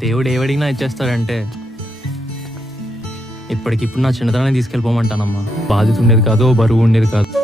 దేవుడు ఏవడిగినా ఇచ్చేస్తాడంటే ఇప్పటికిప్పుడు నా చిన్నతనాన్ని తీసుకెళ్ళిపోమంటానమ్మా. బాధ్యత ఉండేది కాదు, బరువు ఉండేది కాదు.